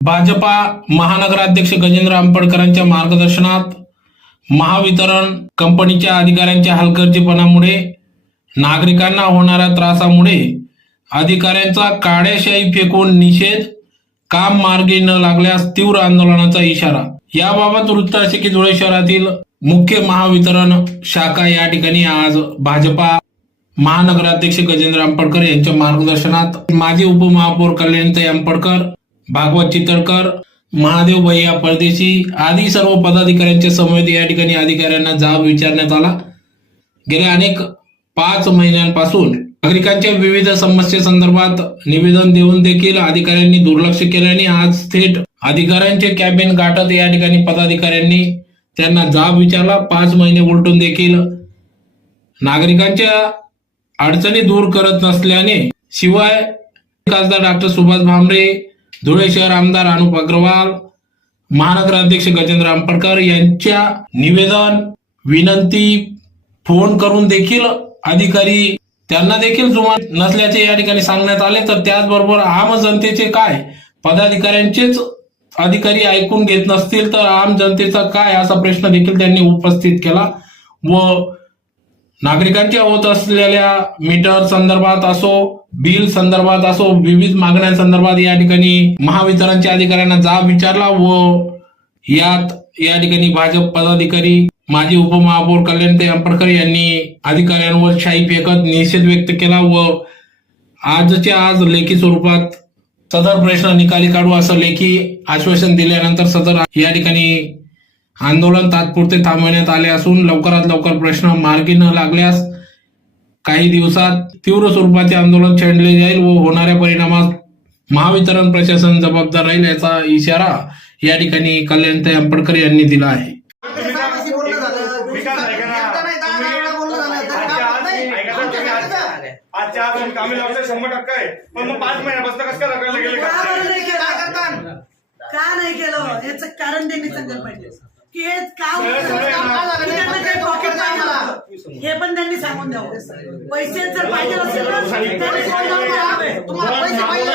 भाजपा महानगराध्यक्ष गजेंद्र आंबेडकरांच्या मार्गदर्शनात महावितरण कंपनीच्या अधिकाऱ्यांच्या हलगर्जीपणामुळे नागरिकांना होणाऱ्या त्रासामुळे अधिकाऱ्यांचा काळ्याशाई फेकून निषेध, काम मार्गी न लागल्यास तीव्र आंदोलनाचा इशारा। याबाबत वृत्त असे की धुळे शहरातील मुख्य महावितरण शाखा या ठिकाणी आज भाजपा महानगराध्यक्ष गजेंद्र आंबेडकर यांच्या मार्गदर्शनात माजी उपमहापौर कल्याणताई आंबेडकर, भागवत चितळकर, महादेव भैया परदेशी आदी सर्व पदाधिकाऱ्यांच्या समवेत या ठिकाणी अधिकाऱ्यांना जाब विचारण्यात आला। गेल्या अनेक 5 महिन्यांपासून नागरिकांच्या विविध समस्येसंदर्भात निवेदन देऊन देखील अधिकाऱ्यांनी दुर्लक्ष केल्याने आज थेट अधिकाऱ्यांचे कॅबिन गाठत या ठिकाणी पदाधिकाऱ्यांनी त्यांना जाब विचारला। 5 महिने उलटून देखील नागरिकांच्या अडचणी दूर करत नसल्याने शिवाय खासदार डॉक्टर सुभाष भामरे, धुळे शहर आमदार अनुप अग्रवाल, महानगराध्यक्ष गजेंद्र आंबेडकर यांच्या निवेदन, विनंती, फोन करून देखील अधिकारी त्यांना देखील जुमान नसल्याचे या ठिकाणी सांगण्यात आले। तर त्याचबरोबर आम जनतेचे काय, पदाधिकाऱ्यांचेच अधिकारी ऐकून घेत नसतील तर आम जनतेचा काय असा प्रश्न देखील त्यांनी उपस्थित केला व नागरिकांच्या होत असलेल्या मीटर संदर्भात असो, बिल संदर्भात असो, विविध मागण्यांसंदर्भात या ठिकाणी महावितरणच्या अधिकाऱ्यांना जाब विचारला व यात या ठिकाणी भाजप पदाधिकारी माजी उपमहापौर कल्याणताई आंबेडकर यांनी अधिकाऱ्यांवर शाई फेकत निषेध व्यक्त केला व आजच्या आज लेखी स्वरूपात सदर प्रश्न निकाली काढू असं लेखी आश्वासन दिल्यानंतर सदर या ठिकाणी आंदोलन तात्पुरते थांबवण्यात आले असून लवकरात लवकर प्रश्न मार्गी न लागल्यास काही दिवसात तीव्र स्वरूपाचे आंदोलन छेडले जाईल व होणाऱ्या परिणामास महावितरण प्रशासन जबाबदार राहील याचा इशारा या ठिकाणी कल्याणताई आंबेडकर यांनी दिला आहे। का नाही केलं याचं कारण त्यांनी सांगायला पाहिजे की हे काम हे पण त्यांनी सांगून द्यावं। पैसे जर पाहिजे असेल तर तुम्हाला पैसे पाहिजे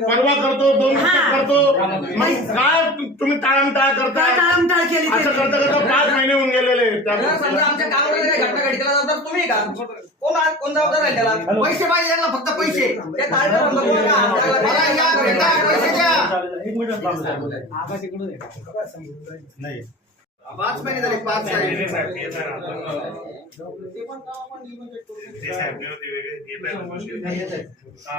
परवा करतो 2 करतो काय तुम्ही टाळमटाळ करता, टाळमटाळ केली असं करता करता 5 महिने होऊन गेलेले। समजा आमच्या गावाला काही घटना घडली त्याला जबाबदार तुम्ही का? कोण जबाबदार आहे त्याला? पैसे पाहिजे त्यांना, फक्त पैसे। ते ताळमेळ बंद करू नका। पैसे द्या। नाही 5 महिने झाले, 5 साहेब